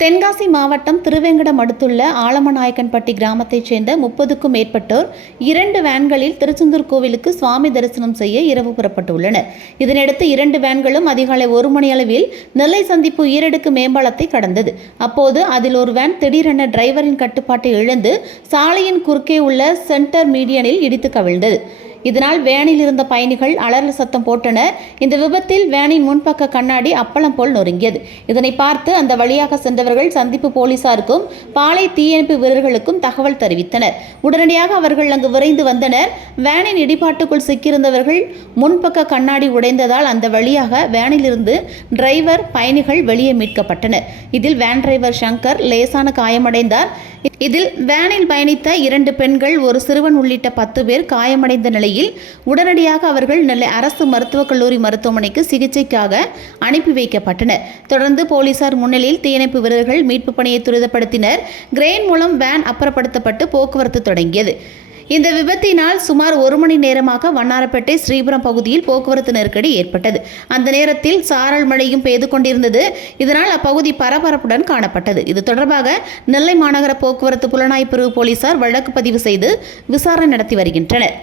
தென்காசி மாவட்டம் திருவேங்கடம் அடுத்துள்ள ஆலமநாயக்கன்பட்டி கிராமத்தைச் சேர்ந்த முப்பதுக்கும் மேற்பட்டோர் இரண்டு வேன்களில் திருச்செந்தூர் கோவிலுக்கு சுவாமி தரிசனம் செய்ய இரவு புறப்பட்டுள்ளனர். இதனையடுத்து இரண்டு வேன்களும் அதிகாலை ஒரு மணி அளவில் நெல்லை சந்திப்பு ஈரடுக்கு மேம்பாலத்தை கடந்தது. அப்போது அதில் ஒரு வேன் திடீரென டிரைவரின் கட்டுப்பாட்டை இழந்து சாலையின் குறுக்கே உள்ள சென்டர் மீடியனில் இடித்து கவிழ்ந்தது. இதனால் வேனில் இருந்த பயணிகள் அலறல் சத்தம் போட்டனர். இந்த விபத்தில் வேனின் முன்பக்க கண்ணாடி அப்பளம் போல் நொறுங்கியது. இதனை பார்த்து அந்த வழியாக சென்றவர்கள் சந்திப்பு போலீசாருக்கும் பாலை தீயணைப்பு வீரர்களுக்கும் தகவல் தெரிவித்தனர். உடனடியாக அவர்கள் அங்கு விரைந்து வந்தனர். வேனின் இடிபாட்டுக்குள் சிக்கியிருந்தவர்கள் முன்பக்க கண்ணாடி உடைந்ததால் அந்த வழியாக வேனிலிருந்து டிரைவர் பயணிகள் வெளியே மீட்கப்பட்டனர். இதில் வேன் டிரைவர் சங்கர் லேசான காயமடைந்தார். இதில் வேனில் பயணித்த இரண்டு பெண்கள் ஒரு சிறுவன் உள்ளிட்ட பத்து பேர் காயமடைந்த நிலையில் உடனடியாக அவர்கள் நெல்லை அரசு மருத்துவக் கல்லூரி மருத்துவமனைக்கு சிகிச்சைக்காக அனுப்பி வைக்கப்பட்டனர். தொடர்ந்து போலீசார் முன்னிலையில் தீயணைப்பு வீரர்கள் மீட்பு பணியை துரிதப்படுத்தினர். கிரெயின் மூலம் வேன் அப்புறப்படுத்தப்பட்டு போக்குவரத்து தொடங்கியது. இந்த விபத்தினால் சுமார் ஒரு மணி நேரமாக வண்ணாரப்பேட்டை ஸ்ரீபுரம் பகுதியில் போக்குவரத்து நெருக்கடி ஏற்பட்டது. அந்த நேரத்தில் சாரல் மழையும் பெய்து கொண்டிருந்தது. இதனால் அப்பகுதி பரபரப்புடன் காணப்பட்டது. இது தொடர்பாக நெல்லை மாநகர போக்குவரத்து புலனாய்வு பிரிவு போலீசார் வழக்கு பதிவு செய்து விசாரணை நடத்தி வருகின்றனர்.